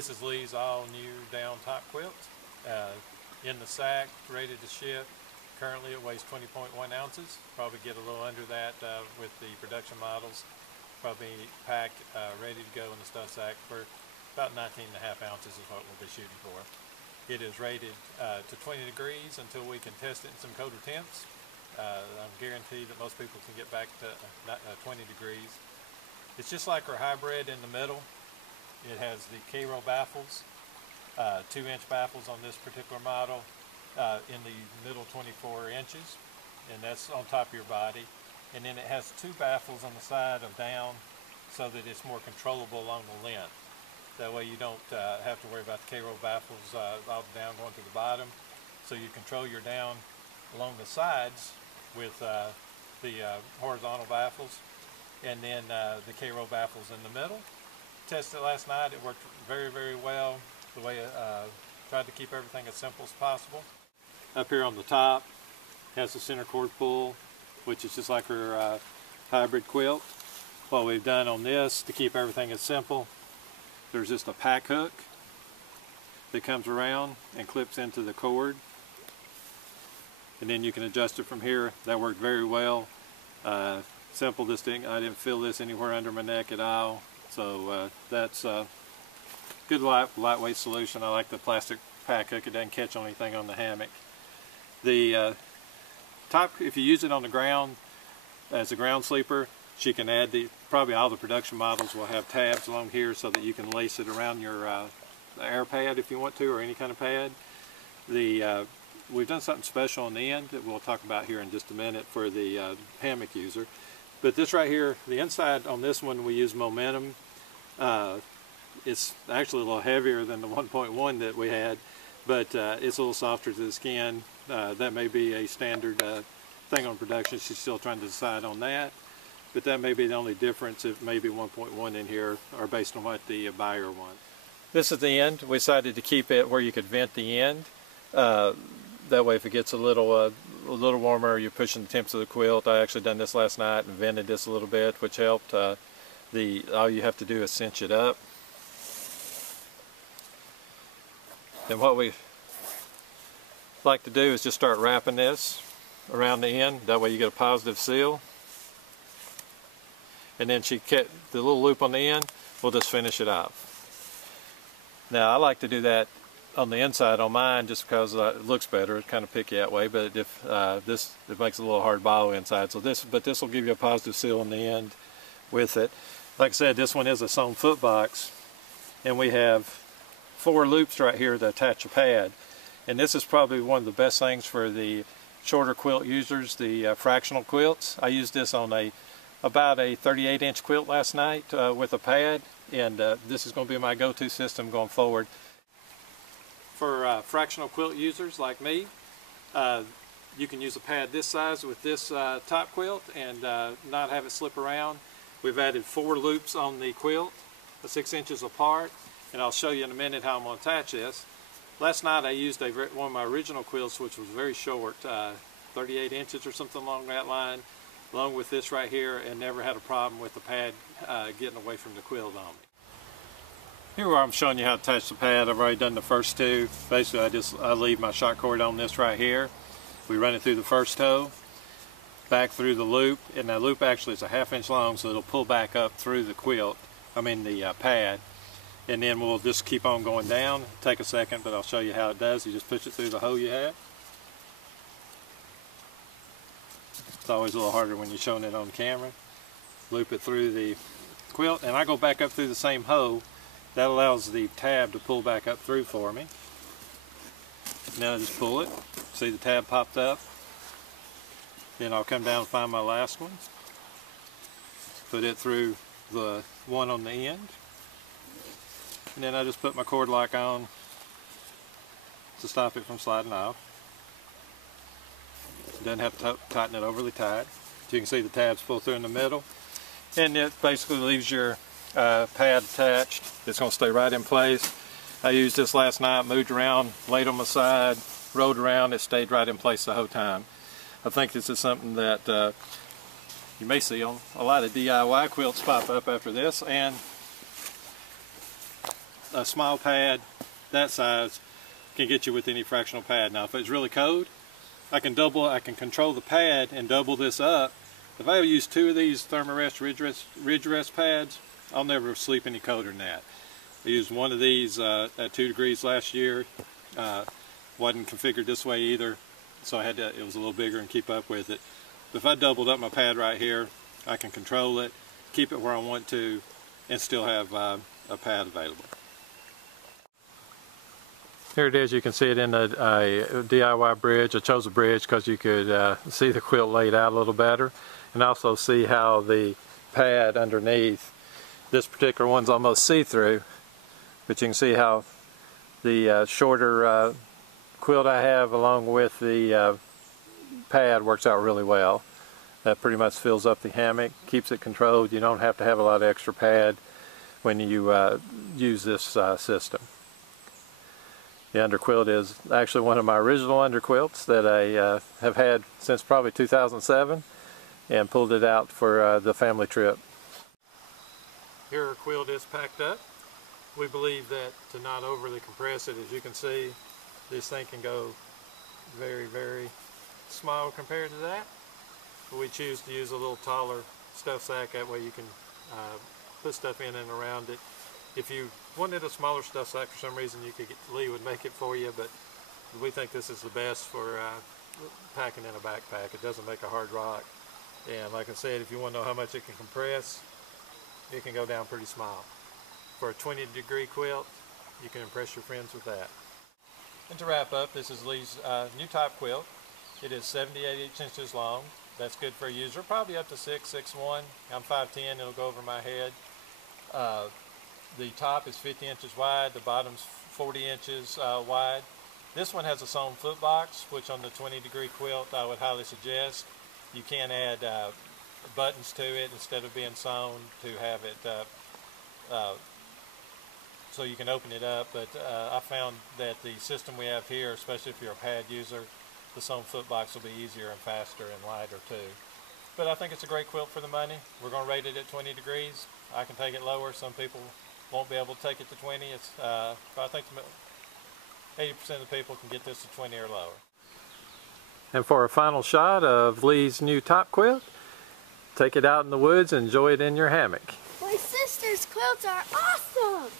This is Leigh's all new down top quilt. In the sack, ready to ship. Currently it weighs 20.1 ounces. Probably get a little under that with the production models. Probably packed, ready to go in the stuff sack for about 19.5 ounces is what we'll be shooting for. It is rated to 20 degrees until we can test it in some colder temps. I'm guaranteed that most people can get back to 20 degrees. It's just like our hybrid in the middle. It has the K-row baffles, 2-inch baffles on this particular model, in the middle 24 inches, and that's on top of your body. And then it has 2 baffles on the side of down so that it's more controllable along the length. That way you don't have to worry about the K-row baffles all the down going to the bottom. So you control your down along the sides with the horizontal baffles, and then the K-row baffles in the middle. Tested it last night. It worked very, very well. The way tried to keep everything as simple as possible. Up here on the top has the center cord pull, which is just like our hybrid quilt. What we've done on this to keep everything as simple, there's just a pack hook that comes around and clips into the cord, and then you can adjust it from here. That worked very well. Simple. This thing, I didn't feel this anywhere under my neck at all. So that's a good lightweight solution. I like the plastic pack hook. It doesn't catch on anything on the hammock. The top, if you use it on the ground as a ground sleeper, she can add probably all the production models will have tabs along here so that you can lace it around your air pad if you want to, or any kind of pad. We've done something special on the end that we'll talk about here in just a minute for the hammock user. But this right here, the inside on this one, we use Momentum. It's actually a little heavier than the 1.1 that we had, but it's a little softer to the skin. That may be a standard thing on production. She's still trying to decide on that, but that may be the only difference. If maybe 1.1 in here are based on what the buyer wants. This is the end. We decided to keep it where you could vent the end. That way if it gets a little warmer, you're pushing the temps of the quilt. I actually done this last night and vented this a little bit, which helped. All you have to do is cinch it up. Then what we like to do is just start wrapping this around the end. That way you get a positive seal. And then the little loop on the end, we'll just finish it off. Now I like to do that on the inside on mine just because it looks better. It's kind of picky that way, but if it makes it a little hard to follow inside. So this will give you a positive seal on the end with it. Like I said, this one is a sewn foot box, and we have 4 loops right here to attach a pad. And this is probably one of the best things for the shorter quilt users, the fractional quilts. I used this on about a 38-inch quilt last night with a pad, and this is going to be my go-to system going forward. For fractional quilt users like me, you can use a pad this size with this top quilt and not have it slip around. We've added 4 loops on the quilt, 6 inches apart, and I'll show you in a minute how I'm going to attach this. Last night I used one of my original quilts, which was very short, 38 inches or something along that line, along with this right here, and never had a problem with the pad getting away from the quilt on me. Here where I'm showing you how to attach the pad. I've already done the first 2. Basically I leave my shot cord on this right here. We run it through the first toe, back through the loop, and that loop actually is a 1/2 inch long, so it'll pull back up through the the pad, and then we'll just keep on going down. Take a second, but I'll show you how it does. You just push it through the hole you have. It's always a little harder when you're showing it on camera. Loop it through the quilt, and I go back up through the same hole. That allows the tab to pull back up through for me. Now I just pull it. See the tab popped up. Then I'll come down and find my last one. Put it through the one on the end. And then I just put my cord lock on to stop it from sliding off. Doesn't have to tighten it overly tight. So you can see the tabs pull through in the middle. And it basically leaves your pad attached. It's going to stay right in place. I used this last night, moved around, laid on my side, rolled around. It stayed right in place the whole time. I think this is something that you may see on a lot of DIY quilts pop up after this, and a small pad that size can get you with any fractional pad. Now if it's really cold, I can control the pad and double this up. If I use 2 of these Thermarest ridge rest pads, I'll never sleep any colder than that. I used one of these at 2 degrees last year. Wasn't configured this way either, so it was a little bigger and keep up with it. But if I doubled up my pad right here, I can control it, keep it where I want to, and still have a pad available. Here it is. You can see it in a DIY bridge. I chose a bridge because you could see the quilt laid out a little better, and also see how the pad underneath, this particular one's almost see-through, but you can see how the shorter quilt I have along with the pad works out really well. That pretty much fills up the hammock, keeps it controlled. You don't have to have a lot of extra pad when you use this system. The underquilt is actually one of my original underquilts that I have had since probably 2007, and pulled it out for the family trip. Here our quilt is packed up. We believe that to not overly compress it, as you can see, this thing can go very, very small compared to that. But we choose to use a little taller stuff sack. That way you can put stuff in and around it. If you wanted a smaller stuff sack for some reason, you could Leigh would make it for you, but we think this is the best for packing in a backpack. It doesn't make a hard rock. And like I said, if you want to know how much it can compress, it can go down pretty small. For a 20-degree quilt, you can impress your friends with that. And to wrap up, this is Leigh's new top quilt. It is 78 inches long. That's good for a user, probably up to 6'1". I'm 5'10", it'll go over my head. The top is 50 inches wide, the bottom's 40 inches wide. This one has a sewn foot box, which on the 20-degree quilt I would highly suggest. You can add buttons to it instead of being sewn to have it so you can open it up, but I found that the system we have here, especially if you're a pad user, the sewn foot box will be easier and faster and lighter too. But I think it's a great quilt for the money. We're going to rate it at 20 degrees. I can take it lower. Some people won't be able to take it to 20. But I think 80% of the people can get this to 20 or lower. And for a final shot of Leigh's new top quilt, take it out in the woods and enjoy it in your hammock. My sister's quilts are awesome!